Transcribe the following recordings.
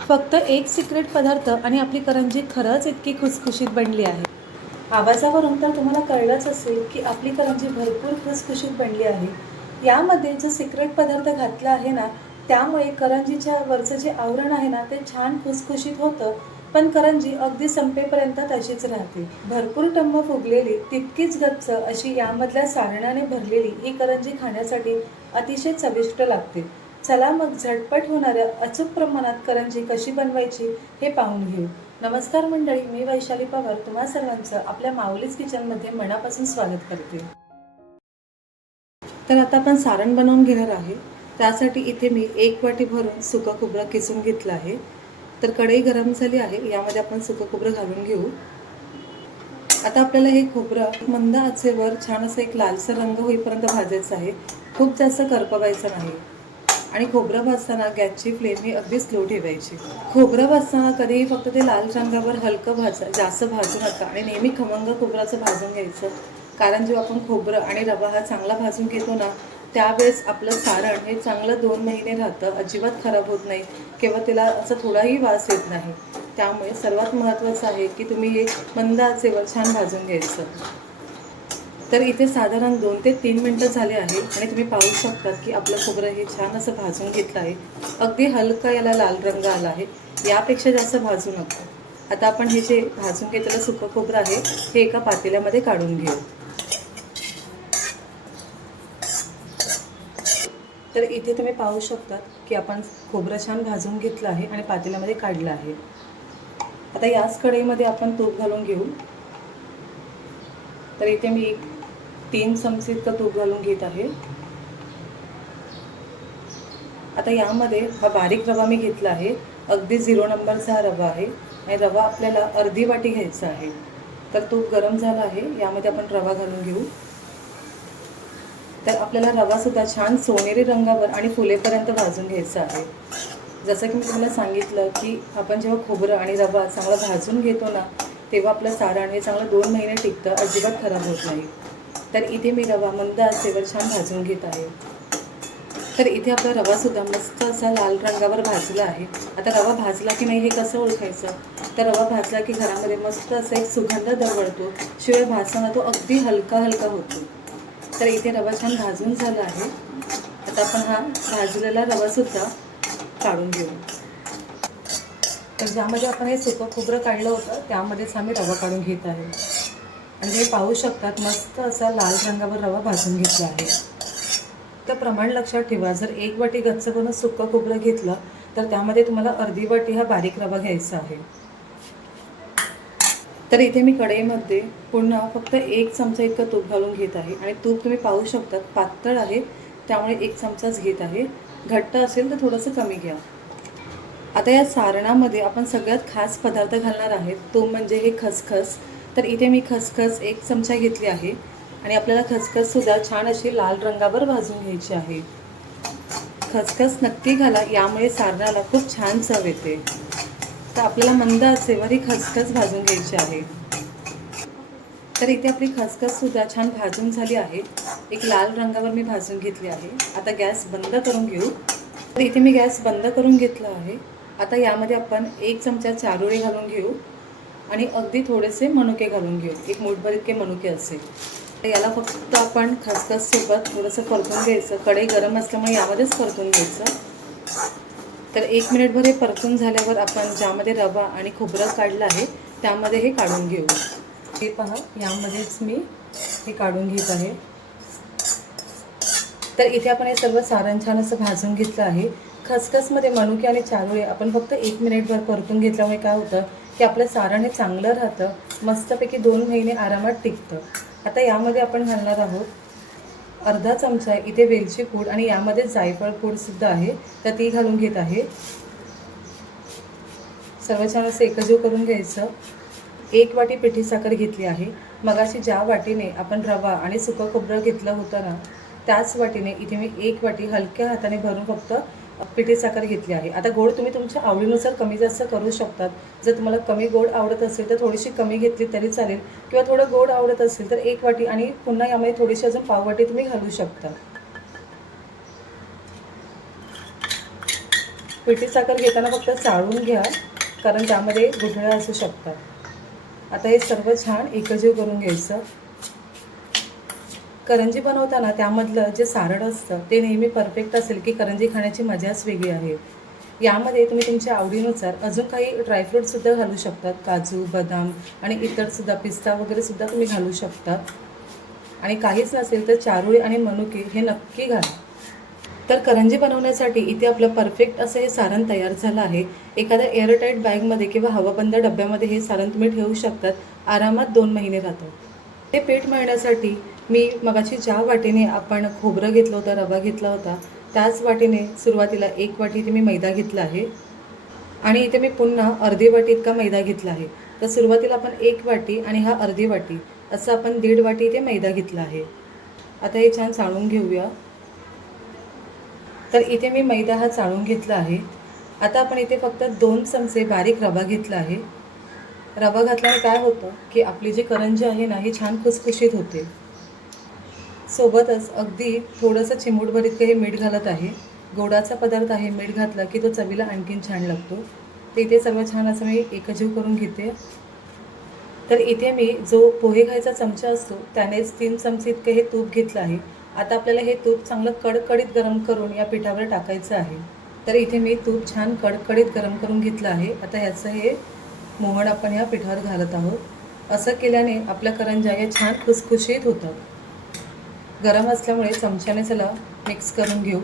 फक्त एक सिक्रेट पदार्थ आणि आपली करंजी खरंच इतकी खुसखुशीत बनली आहे. आवाजावरून तर तुम्हाला कळलंच असेल की आपली करंजी भरपूर खुसखुशीत बनली आहे. यामध्ये जो सिक्रेट पदार्थ घातला आहे ना, त्यामुळे करंजीच्या वरचं जे आवरण आहे ना, ते छान खुसखुशीत होतं. पण करंजी अगदी संपेपर्यंत तशीच राहते. भरपूर टम्म फुगलेली, तितकीच गच्च अशी यामधल्या सारणाने भरलेली ही करंजी खाण्यासाठी अतिशय चविष्ट लागते. चला मग झटपट होणाऱ्या अचूक प्रमाणात करंजी कशी बनवायची हे पाहून घेऊ. नमस्कार मंडळी, मी वैशाली पवार तुम्हा सर्वांचं आपल्या माऊलीज किचनमध्ये मनापासून स्वागत करते. तर आता आपण सारण बनवून घेणार आहे. त्यासाठी इथे मी 1 वाटी भरून सुकं खोबरं किसून घेतलं आहे. तर कढई गरम झाली आहे, यामध्ये आपण सुकं खोबरं घालून घेऊ. आता आपल्याला हे खोबरं मंद आचेवर छान असं एक लालसर रंग होईपर्यंत भाजायचं आहे. खूप जास्त करपवायचं नाही. आणि खोबरं भाजताना गॅसची फ्लेम ही अगदी स्लो ठेवायची. खोबरं भाजताना कधीही फक्त ते लाल रंगावर हलकं जास्त भाजू नका आणि नेहमी खमंग खोबराचं भाजून घ्यायचं. कारण जेव्हा आपण खोबरं आणि रवा हा चांगला भाजून घेतो ना, त्यावेळेस आपलं सारण हे चांगलं 2 महिने राहतं, अजिबात खराब होत नाही किंवा त्याला असं थोडाही वास येत नाही. त्यामुळे सर्वात महत्त्वाचं आहे की तुम्ही हे मंद आचेवर छान भाजून घ्यायचं. तर इथे साधारण 2 ते 3 मिनटं झाले आहे आणि तुम्ही पाहू शकता की आपलं खोबरं हे छान असं भाजून घेतलं आहे. अगदी हलका याला लाल रंग आला आहे. यापेक्षा जास्त भाजू नका. आता आपण हे जे भाजून घेतलेलं सुकं खोबरं आहे हे एका पातेल्यामध्ये काढून घेऊ. तर इथे तुम्ही पाहू शकता की आपण खोबरं छान भाजून घेतलं आहे आणि पातेल्यामध्ये काढलं आहे. आता याच कढईमध्ये आपण तूप घालून घेऊ. तर इथे मी 3 चमचे इतकं तूप घालून घेत आहे. आता यामध्ये हा बारीक रवा मी घेतला आहे. अगदी 0 नंबरचा हा रवा आहे आणि रवा आपल्याला अर्धी वाटी घ्यायचा आहे. तर तूप गरम झाला आहे, यामध्ये आपण रवा घालून घेऊ. तर आपल्याला रवासुद्धा छान सोनेरी रंगावर आणि फुलेपर्यंत भाजून घ्यायचा आहे. जसं की मी तुम्हाला सांगितलं की आपण जेव्हा खोबरं आणि रवा चांगला भाजून घेतो ना, तेव्हा आपलं सारण हे चांगलं 2 महिने टिकतं, अजिबात खराब होत नाही. तर इथे मी रवा मंद आचेवर छान भाजून घेत आहे. तर इथे आपला रवासुद्धा मस्त असा लाल रंगावर भाजला आहे. आता रवा भाजला की नाही हे कसं ओळखायचं? तर रवा भाजला की घरामध्ये मस्त असा एक सुगंध दरवळतो. शिवाय भाजताना तो अगदी हलका हलका होतो. तर इथे रवा छान भाजून झाला आहे. आता आपण हा भाजलेला रवासुद्धा काढून घेऊ. तर ज्यामध्ये आपण हे सुकं खोबरं काढलं होतं त्यामध्येच आम्ही रवा काढून घेत आहे. आणि हे पाहू शकतात मस्त असा लाल रंगावर रवा भाजून घेतला आहे. तर प्रमाण लक्षात ठेवा, जर 1 वाटी गच्च करून सुकं खोबरं घेतलं तर त्यामध्ये तुम्हाला अर्धी वाटी हा बारीक रवा घ्यायचा आहे. तर इथे मी कढईमध्ये पुन्हा फक्त 1 चमचा इतकं तूप घालून घेत आहे. आणि तूप तुम्ही पाहू शकता पातळ आहे, त्यामुळे 1 चमचाच घेत आहे. घट्ट असेल तर थोडंसं कमी घ्या. आता या सारणामध्ये आपण सगळ्यात खास पदार्थ घालणार आहे, तो म्हणजे हे खसखस. तर इथे मी खसखस 1 चमचा घेतली आहे आणि आपल्याला खसखससुद्धा छान अशी लाल रंगावर भाजून घ्यायची आहे. खसखस नक्की घाला, यामुळे सारणाला खूप छान चव येते. तर आपल्याला मंद आचेवर ही खसखस भाजून घ्यायची आहे. तर इथे आपली खसखससुद्धा छान भाजून झाली आहे. एक लाल रंगावर मी भाजून घेतली आहे. आता गॅस बंद करून घेऊ. तर इथे मी गॅस बंद करून घेतला आहे. आता यामध्ये आपण 1 चमचा चारोळे घालून घेऊ आणि अगदी थोडेसे मनुके घालून घेऊ. एक मूठभर इतके मनुके असेल. तर याला फक्त आपण खसखससोबत थोडंसं परतून घ्यायचं. कढई गरम असल्यामुळे यामध्येच परतून घ्यायचं. तर 1 मिनिटभर हे परतून झाल्यावर आपण ज्यामध्ये रवा आणि खोबरं काढलं आहे त्यामध्ये हे काढून घेऊ. हे पहा, यामध्येच मी हे काढून घेत आहे. तर इथे आपण हे सर्व सारण छान असं भाजून घेतलं आहे. खसखसमध्ये मनुके आणि चारोळे आपण फक्त 1 मिनिटभर परतून घेतल्यामुळे काय होतं की आपलं सारण हे चांगलं राहतं, मस्तपैकी 2 महिने आरामात टिकतं. आता यामध्ये आपण घालणार आहोत अर्धा चमचा इथे वेलची पूड आणि यामध्ये जायफळ पूडसुद्धा आहे, तर ती घालून घेत आहे. सर्व छान असं एकजीव करून घ्यायचं. 1 वाटी पिठी साखर घेतली आहे. मगाशी ज्या वाटीने आपण रवा आणि सुकं खोबरं घेतलं होतं ना, त्याच वाटीने इथे मी 1 वाटी हलक्या हाताने भरून फक्त पिठी साखर घेतली आहे. आता गोड तुम्ही तुमच्या आवडीनुसार कमी जास्त करू शकतात. जर तुम्हाला कमी गोड आवडत असेल तर थोडीशी कमी घेतली तरी चालेल, किंवा थोडं गोड आवडत असेल तर 1 वाटी आणि पुन्हा यामध्ये थोडीशी अजून पाव वाटी तुम्ही घालू शकता. पिठी साखर घेताना फक्त चाळून घ्या, कारण त्यामध्ये गुठळ्या असू शकतात। आता हे सर्व छान एकजीव करून घ्यायचं। करंजी बनवताना त्यामधलं जे सारण असतं ते नेहमी परफेक्ट असेल की करंजी खाण्याची मजाच वेगळी आहे। यामध्ये तुम्ही तुमच्या आवडीनुसार अजून काही ड्रायफ्रूटसुद्धा घालू शकतात, काजू, बदाम आणि इतरसुद्धा पिस्ता वगैरेसुद्धा तुम्ही घालू शकता। आणि काहीच नसेल तर चारोळी आणि मनुके हे नक्की घाला। तर करंजी बनवण्यासाठी इथे आपलं परफेक्ट असं हे सारण तयार झालं आहे। एखाद्या एअरटाईट बॅगमध्ये किंवा हवाबंद डब्यामध्ये हे सारण तुम्ही ठेवू शकतात, आरामात 2 महिने राहतं। हे पीठ मळण्यासाठी मी मगाशी ज्या वाटीने आपण खोबरं घेतलं होतं, रवा घेतला होता, त्याच वाटीने सुरुवातीला 1 वाटी इथे मी मैदा घेतला आहे आणि इथे मी पुन्हा अर्धी वाटी इतका मैदा घेतला आहे। तर सुरुवातीला आपण 1 वाटी आणि हा अर्धी वाटी असं आपण 1.5 वाटी इथे मैदा घेतला आहे। आता हे छान चाळून घेऊया। तर इथे मी मैदा हा चाळून घेतला आहे। आता आपण इथे फक्त 2 चमचे बारीक रवा घेतला आहे। रवा घातल्याने काय होतं की आपली जी करंजी आहे ना ही छान खुसखुशीत होते। सोबतच अगदी थोडंसं चिमूटभर इतकं हे मीठ घालत आहे। गोडाचा पदार्थ आहे, मीठ घातला की तो चवीला आणखीन छान लागतो। तर इथे सर्व छान असं मी एकजीव करून घेते। तर इथे मी जो पोहे खायचा चमचा असतो त्यानेच 3 चमचे इतकं हे तूप घेतलं आहे। आता आपल्याला हे तूप चांगलं कडकडीत गरम करून या पिठावर टाकायचं आहे। तर इथे मी तूप छान कडकडीत गरम करून घेतलं आहे। आता ह्याचं हे मोहन आपण या पिठावर घालत आहोत। असं केल्याने आपल्या करंज्या या छान खुसखुशीत होतात। गरम असल्यामुळे चमच्याने चला मिक्स करून घेऊ।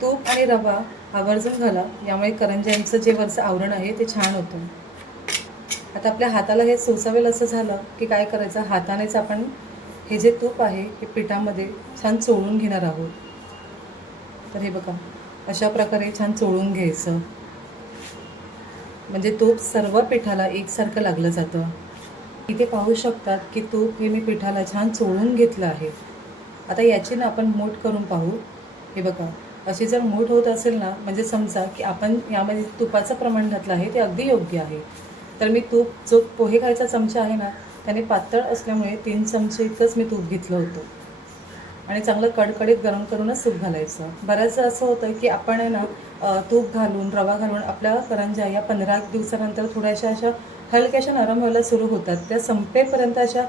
तूप आणि रवा आवर्जून घाला, यामुळे करंज्यांचं जे वरचं आवरण आहे ते छान होतं। आता आपल्या हाताला हे सोसावेल असं झालं की काय करायचं, हातानेच आपण हे जे तूप आहे हे पिठामध्ये छान चोळून घेणार आहोत। तर हे बघा, अशा प्रकारे छान चोळून घ्यायचं, म्हणजे तूप सर्व पिठाला एकसारखं लागलं जातं। इथे पाहू शकतात की तूप हे मी पिठाला छान चोळून घेतलं आहे। आता याची ना आपण मूठ करून पाहू। हे बघा, अशी जर मूठ होत असेल ना, म्हणजे समजा की आपण यामध्ये तुपाचं प्रमाण घातलं आहे ते अगदी योग्य आहे। तर मी तूप, जो पोहे खायचा चमचा आहे ना, त्याने पातळ असल्यामुळे 3 चमचे इतकंच मी तूप घेतलं होतं आणि चांगलं कडकडीत गरम करूनच तूप घालायचं। बऱ्याचदा असं होतं की आपण आहे ना तूप घालून, रवा घालून आपल्या करंज्या या 15 दिवसानंतर थोड्याशा अशा हलक्याशा नरम व्हायला सुरू होतात, त्या संपेपर्यंत अशा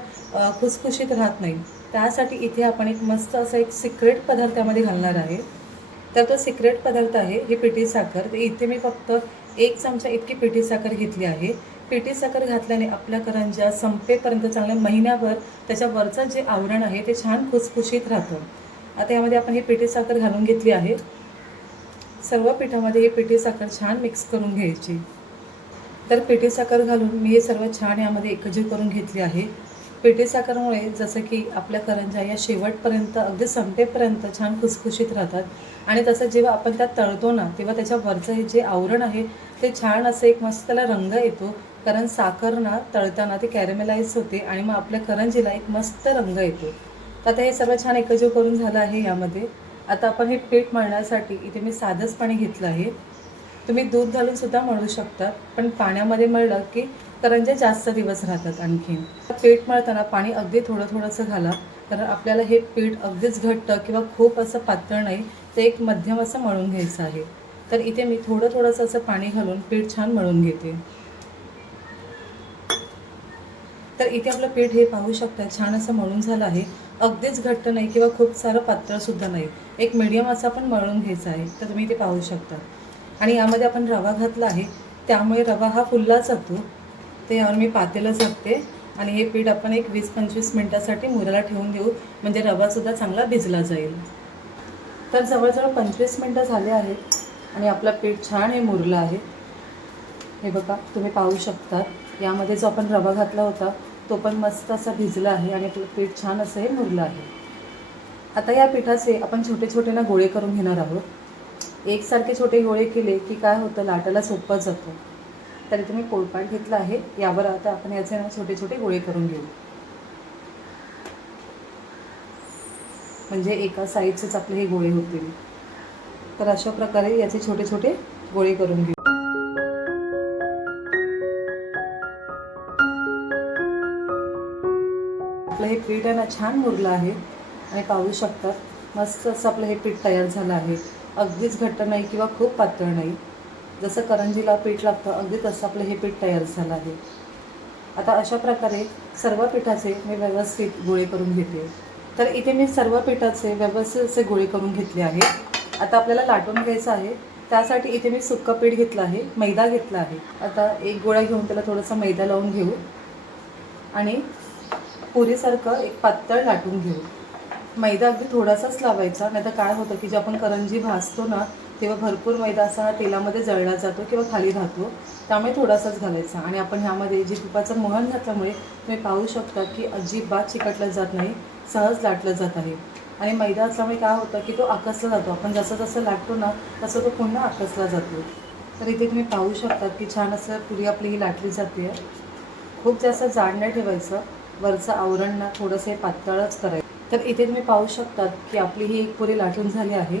खुसखुशीत राहत नाही। त्यासाठी इथे आपण एक मस्त असा एक सिक्रेट पदार्थ त्यामध्ये घालणार आहे। तर तो सिक्रेट पदार्थ आहे ही पिठी साखर। तर इथे मी फक्त 1 चमचा इतकी पिठी साखर घेतली आहे। पिठी साखर घातल्याने आपल्या करंज्या संपेपर्यंत चांगल्या महिन्याभर त्याच्यावरचं जे आवरण आहे ते छान खुसखुशीत राहतं। आता यामध्ये आपण ही पिठी साखर घालून घेतली आहे। सर्व पिठामध्ये ही पिठी साखर छान मिक्स करून घ्यायची। तर पिठी साखर घालून मी हे सर्व छान यामध्ये एकजीव करून घेतली आहे। पिठी साखरमुळे जसं की आपल्या करंज्या या शेवटपर्यंत अगदी संपेपर्यंत छान खुसखुशीत राहतात आणि तसं जेव्हा आपण त्यात तळतो ना, तेव्हा त्याच्यावरचं हे जे आवरण आहे ते छान असं एक मस्त त्याला रंग येतो, कारण साखर ना तळताना ती कॅरेमेलाइज होते आणि मग आपल्या करंजीला एक मस्त रंग येतो। तर आता हे सर्व छान एकजीव करून झालं आहे यामध्ये। आता आपण हे पीठ मळण्यासाठी इथे मी साधंच पाणी घेतलं आहे। तुम्ही दूध घालून सुद्धा मळू शकतात, पण पाण्यामध्ये मळलं की करंज्या जास्त दिवस राहतात। आणखीन पीठ मळताना पाणी अगदी थोडं थोडंसं घाला, कारण आपल्याला हे पीठ अगदीच घट्ट किंवा खूप असं पातळ नाही, ते एक मध्यम असं मळून घ्यायचं आहे। तर इथे मी थोडं थोडंसं असं पाणी घालून पीठ छान मळून घेते। तर इथे आपलं पीठ हे पाहू शकता छान असं मळून झालं आहे। अगदीच घट्ट नाही किंवा खूप सारं पातळसुद्धा नाही, एक मीडियम असं आपण मळून घ्यायचं आहे। तर तुम्ही ते पाहू शकता। आणि यामध्ये आपण रवा घातला आहे, त्यामुळे रवा हा फुलला जातो। ते यावर मी पातेलं झाकते आणि हे पीठ आपण एक 20-25 मिनिटासाठी मुरायला ठेवून देऊ, म्हणजे रवासुद्धा चांगला भिजला जाईल। तर जवळजवळ 25 मिनिटं झाले आहेत आणि आपलं पीठ छान हे मुरलं आहे। हे बघा, तुम्ही पाहू शकता यामध्ये जो आपण रवा घातला होता तो पण मस्त असा भिजला आहे आणि आपलं पीठ छान असं हे मुरलं आहे। आता या पिठाचे आपण छोटे छोटे ना गोळे करून घेणार आहोत। एकसारखे छोटे गोळे केले की काय होतं, लाटायला सोपं जातं। तर इथे मी पोळपाट घेतला आहे, यावर आता आपण याचे ना छोटे छोटे गोळे करून घेऊ, म्हणजे एका साईडचेच आपले हे गोळे होतील। तर अशा प्रकारे याचे छोटे छोटे गोळे करून घेऊ। आपलं हे पीठ आहे ना छान मुरलं आहे आणि पाहू शकतात मस्त असं आपलं हे पीठ तयार झालं आहे। अगदीच घट्ट नाही किंवा खूप पातळ नाही. जसं करंजीला पीठ लागतं अगदी तसं आपलं हे पीठ तयार झालं आहे. आता अशा प्रकारे सर्व पिठाचे मी व्यवस्थित गोळे करून घेते. तर इथे मी सर्व पिठाचे व्यवस्थित असे गोळे करून घेतले आहेत. आता आपल्याला लाटून घ्यायचं आहे. त्यासाठी इथे मी सुक्कं पीठ घेतलं आहे, मैदा घेतला आहे. आता एक गोळा घेऊन त्याला थोडासा मैदा लावून घेऊ आणि पुरीसारखं एक पातळ लाटून घेऊ. मैदा अगदी थोडासाच लावायचा, नाही तर काय होतं की जे आपण करंजी भाजतो ना तेव्हा भरपूर मैदा असा तेलामध्ये जळला जातो किंवा खाली राहतो. त्यामुळे थोडासाच घालायचा. आणि आपण ह्यामध्ये जे तुपाचं मोहन घातल्यामुळे तुम्ही पाहू शकता की अजिबात चिकटलं जात नाही, सहज लाटलं जात आहे. आणि मैदा असल्यामुळे काय होतं की तो आकसला जातो. आपण जसं जसं लाटतो ना तसं तो पुन्हा आकसला जातो. तर इथे तुम्ही पाहू शकता की छान असं पुरी आपली ही लाटली जाते आहे. खूप जास्त जाड नाही ठेवायचं, वरचं आवरण ना थोडंसं पातळच करायचं. तर इथे तुम्ही पाहू शकतात की आपली ही एक पुरी लाटून झाली आहे.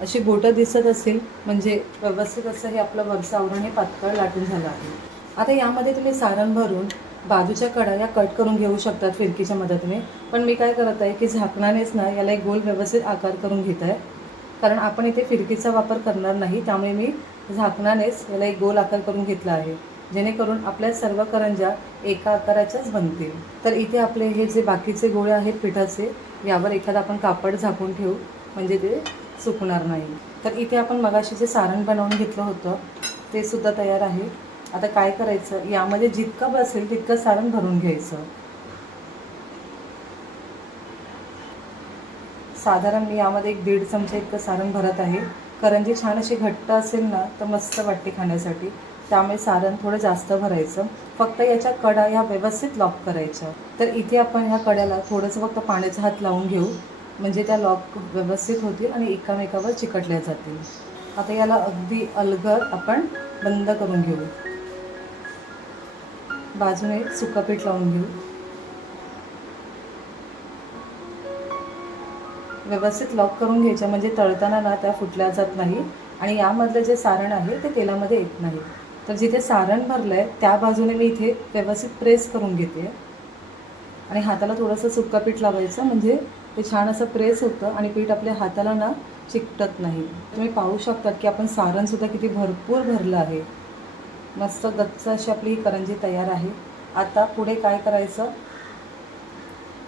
अशी बोटं दिसत असेल म्हणजे व्यवस्थित असं हे आपलं वरचं आवरण हे पातळ लाटून झालं आहे. आता यामध्ये तुम्ही सारण भरून बाजूच्या कडा या कट करून घेऊ शकतात फिरकीच्या मदतीने. पण मी काय करत आहे की झाकणानेच ना याला एक गोल व्यवस्थित आकार करून घेत आहे. कारण आपण इथे फिरकीचा वापर करणार नाही, त्यामुळे मी झाकणानेच याला एक गोल आकार करून घेतला आहे, जेणेकरून आपल्या सर्व करंज्या एका आकाराच्याच बनतील. तर इथे आपले हे जे बाकीचे गोळे आहेत पिठाचे, यावर एखादा आपण कापड झाकून ठेवू म्हणजे ते सुकणार नाही. तर इथे आपण मगाशी जे सारण बनवून घेतलं होतं ते सुद्धा तयार आहे. आता काय करायचं, यामध्ये जितकं बसेल तितकं सारण भरून घ्यायचं. साधारण मी यामध्ये 1-1.5 चमचा इतकं सारण भरत आहे. करंजी छान अशी घट्ट असेल ना तर मस्त वाटते खाण्यासाठी, त्यामुळे सारण थोडं जास्त भरायचं. फक्त याच्या कडा ह्या व्यवस्थित लॉक करायच्या. तर इथे आपण ह्या कड्याला थोडंसं फक्त पाण्याचा हात लावून घेऊ म्हणजे त्या लॉक व्यवस्थित होतील आणि एकामेकावर चिकटल्या जातील. आता याला अगदी अलगद आपण बंद करून घेऊ. बाजूने सुकं पीठ लावून घेऊ. व्यवस्थित लॉक करून घ्यायच्या म्हणजे तळताना ना त्या फुटल्या जात नाही आणि यामधलं जे सारण आहे ते तेलामध्ये येत नाही. तर जिथे सारण भरलं आहे त्या बाजूने मी इथे व्यवस्थित प्रेस करून घेते आणि हाताला थोडंसं सुक्का पीठ लावायचं म्हणजे ते छान असं प्रेस होतं आणि पीठ आपल्या हाताला ना चिकटत नाही. तुम्ही पाहू शकतात की आपण सारणसुद्धा किती भरपूर भरलं आहे. मस्त गच्च अशी आपली ही करंजी तयार आहे. आता पुढे काय करायचं,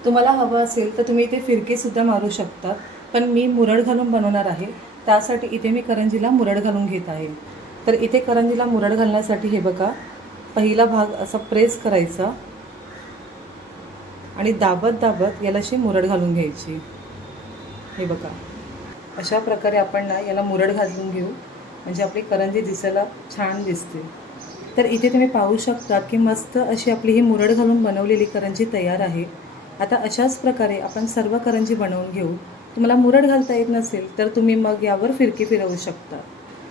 तुम्हाला हवं असेल तर तुम्ही इथे फिरकीसुद्धा मारू शकता, पण मी मुरड घालून बनवणार आहे, त्यासाठी इथे मी करंजीला मुरड घालून घेत आहे. तर इथे करंजीला मुरड घालण्यासाठी हे बघा, पहिला भाग असा प्रेस करायचा आणि दाबत दाबत याला अशी मुरड घालून घ्यायची. हे बघा, अशा प्रकारे आपण ना याला मुरड घालून घेऊ म्हणजे आपली करंजी दिसायला छान दिसते. तर इथे तुम्ही पाहू शकता की मस्त अशी आपली ही मुरड घालून बनवलेली करंजी तयार आहे. आता अशाच प्रकारे आपण सर्व करंजी बनवून घेऊ. तुम्हाला मुरड घालता येत नसेल तर तुम्ही मग यावर फिरकी फिरवू शकता.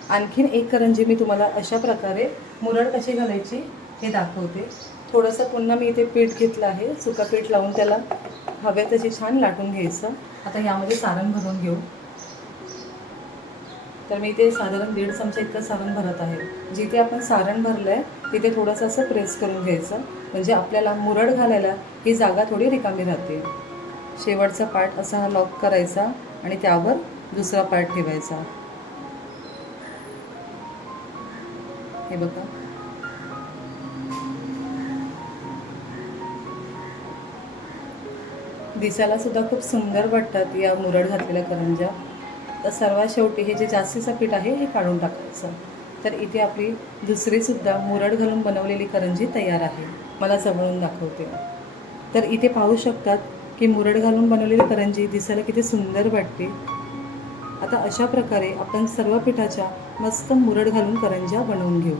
आणखीन एक करंजी मी तुम्हाला अशा प्रकारे मुरड कशी घालायची हे दाखवते. थोडंसं पुन्हा मी इथे पीठ घेतलं आहे, सुकं पीठ लावून त्याला हव्या तशी छान लाटून घ्यायचं. आता यामध्ये सारण भरून घेऊ. तर मी इथे साधारण 1.5 चमचा इतकं सारण भरत आहे. जिथे आपण सारण भरलं आहे तिथे थोडंसं असं प्रेस करून घ्यायचं म्हणजे आपल्याला मुरड घालायला ही जागा थोडी रिकामी राहते. शेवटचा पार्ट असा हा लॉक करायचा आणि त्यावर दुसरा पार्ट ठेवायचा. हे बघा, दिसायला सुद्धा खूप सुंदर वाटतात या मुरड घातलेल्या करंज्या. तर सर्वात शेवटी हे जे जास्तीचं पीठ आहे हे काढून टाकायचं. तर इथे आपली दुसरीसुद्धा मुरड घालून बनवलेली करंजी तयार आहे. मला जवळून दाखवते. तर इथे पाहू शकतात की मुरड घालून बनवलेली करंजी दिसायला किती सुंदर वाटते. आता अशा प्रकारे आपण सर्व पिठाच्या मस्त मुरड घालून करंज्या बनवून घेऊ.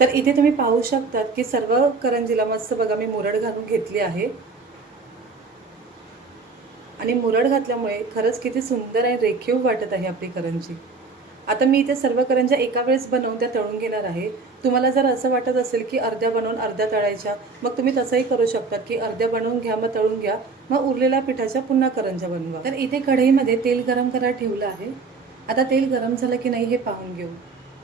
तर इथे तुम्ही पाहू शकतात की सर्व करंजीला मस्त बघा मी मुरड घालून घेतली आहे आणि मुरड घातल्यामुळे खरंच किती सुंदर आणि रेखीव वाटत आहे आपली करंजी. आता मी इथे सर्व करंज्या एका वेळेस बनवून त्या तळून घेणार आहे. तुम्हाला जर असं वाटत असेल की अर्ध्या बनवून अर्ध्या तळायच्या, मग तुम्ही तसंही करू शकता की अर्ध्या बनवून घ्या, मग तळून घ्या, मग उरलेल्या पिठाच्या पुन्हा करंज्या बनवा. तर इथे कढईमध्ये तेल गरम करायला ठेवलं आहे. आता तेल गरम झालं की नाही हे पाहून घेऊ.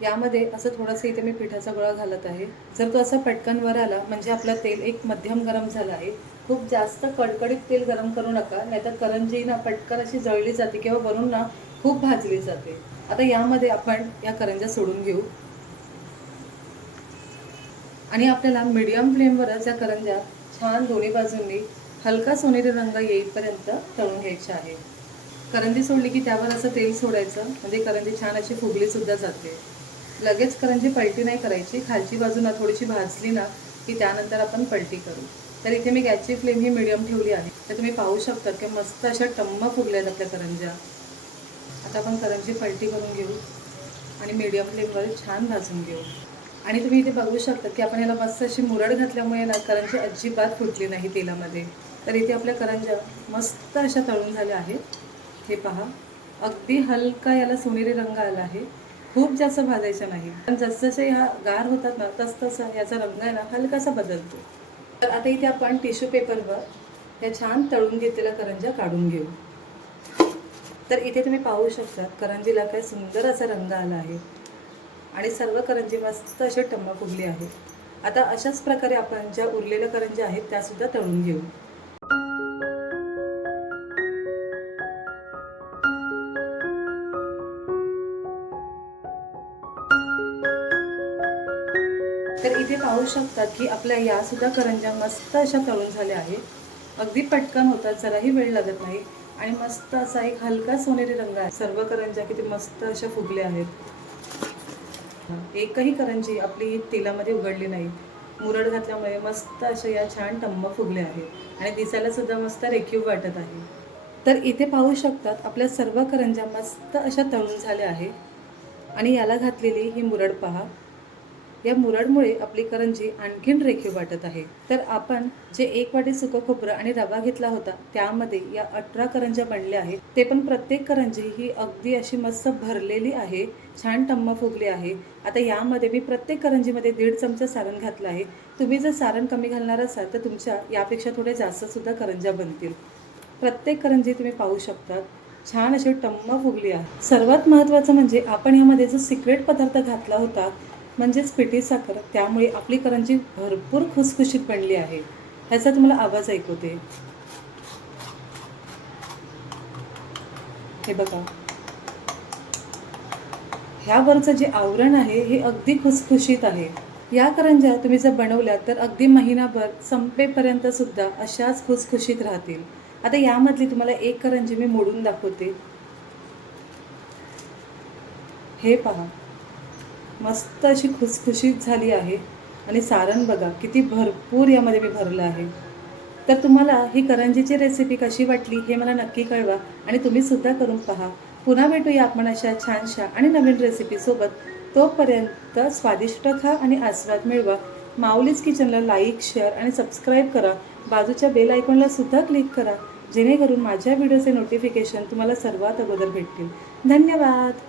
यामध्ये असं थोडंसं इथे मी पिठाचा गोळा घालत आहे. जर तो असं पटकन वर आला म्हणजे आपलं तेल एक मध्यम गरम झालं आहे. खूप जास्त कडकडीत तेल गरम करू नका, नाहीतर करंजी ना पटकन अशी जळली जाते किंवा वरून ना खूप भाजली जाते. आता यामध्ये आपण या करंज्या सोडून घेऊ आणि आपल्याला मीडियम फ्लेमवरच या करंज्या छान दोन्ही बाजूंनी हलका सोनेरी रंग येईपर्यंत तळून घ्यायचे आहे. करंजी सोडली की त्यावर असं तेल सोडायचं, म्हणजे करंजी छान अशी फुगलीसुद्धा जाते. लगेच करंजी पलटी नाही करायची, खालची बाजू ना थोडीशी भाजली ना की त्यानंतर आपण पलटी करू. तर इथे मी गॅसची फ्लेम ही मीडियम ठेवली आहे. तर तुम्ही पाहू शकता की मस्त अशा टम्म फुगल्या आहेत आपल्या करंज्या. आता आपण करंजी पलटी करून घेऊ आणि मीडियम फ्लेमवर छान भाजून घेऊ. आणि तुम्ही इथे बघू शकता की आपण याला मस्त अशी मुरड घातल्यामुळे ना करंजी अजिबात फुटली नाही तेलामध्ये. तर इथे आपल्या करंज्या मस्त अशा तळून झाल्या आहेत. हे पहा, अगदी हलका याला सोनेरी रंग आला आहे. खूप जास्त भाजायचं नाही, पण जसजसे ह्या गार होतात ना तसतसा याचा रंग आहे ना हलकासा बदलतो. तर आता इथे आपण टिश्यू पेपरवर या छान तळून घेतलेल्या करंज्या काढून घेऊ. तर इथे तुम्ही पाहू शकता करंजीला काय सुंदर असा रंग आला आहे आणि सर्व करंजी मस्त असे टम्म फुगली आहे. आता अशाच प्रकारे आपण ज्या उरलेल्या करंज्या आहेत त्यासुद्धा तळून घेऊ. तर इथे पाहू शकता की आपल्या यासुद्धा करंज्या मस्त अशा तळून झाल्या आहेत. अगदी पटकन होतात, जराही वेळ लागत नाही आणि मस्त असा एक हलका सोनेरी रंग आहे. सर्व करंज्या किती मस्त अशा फुगल्या आहेत. एकही करंजी आपली तेलामध्ये उघडली नाही. मुरड घातल्यामुळे मस्त अशा या छान टम्म फुगल्या आहेत आणि दिसायला सुद्धा मस्त रेखीव वाटत आहे. तर इथे पाहू शकतात आपल्या सर्व करंज्या मस्त अशा तळून झाल्या आहेत आणि याला घातलेली ही मुरड पहा. या मुरडमुळे आपली करंजी आणखीन रेखीव वाटत आहे. तर आपण जे 1 वाटी सुकं खोबरं आणि रवा घेतला होता त्यामध्ये या 18 करंज्या बनल्या आहेत. ते पण प्रत्येक करंजी ही अगदी अशी मस्त भरलेली आहे, छान टम्म फुगली आहे. आता यामध्ये मी प्रत्येक करंजीमध्ये 1.5 चमचा सारण घातलं आहे. तुम्ही जर सारण कमी घालणार असाल तर तुमच्या यापेक्षा थोडे जास्तसुद्धा करंज्या बनतील. प्रत्येक करंजी तुम्ही पाहू शकता छान अशी टम्म फुगली आहे. सर्वात महत्त्वाचं म्हणजे आपण यामध्ये जो सिक्रेट पदार्थ घातला होता म्हणजेच पिठी साखर, त्यामुळे आपली करंजी भरपूर खुसखुशीत बनली आहे. ह्याचा तुम्हाला आवाज ऐकवते. हे बघा, ह्यावरचं जे आवरण आहे हे अगदी खुसखुशीत आहे. या करंज्या तुम्ही जर बनवल्या तर अगदी महिनाभर संपेपर्यंत सुद्धा अशाच खुसखुशीत राहतील. आता यामधली तुम्हाला एक करंजी मी मोडून दाखवते. हे पहा, मस्त अशी खुसखुशीत झाली आहे आणि सारण बघा किती भरपूर यामध्ये मी भरलं आहे. तर तुम्हाला ही करंजीची रेसिपी कशी वाटली हे मला नक्की कळवा आणि तुम्हीसुद्धा करून पहा. पुन्हा भेटूया आपण अशा छानशा आणि नवीन रेसिपीसोबत. तोपर्यंत स्वादिष्ट खा आणि आस्वाद मिळवा. माऊलीज किचनला लाईक, शेअर आणि सबस्क्राईब करा. बाजूच्या बेल आयकॉनला सुद्धा क्लिक करा, जेणेकरून माझ्या व्हिडिओचे नोटिफिकेशन तुम्हाला सर्वात अगोदर भेटतील. धन्यवाद.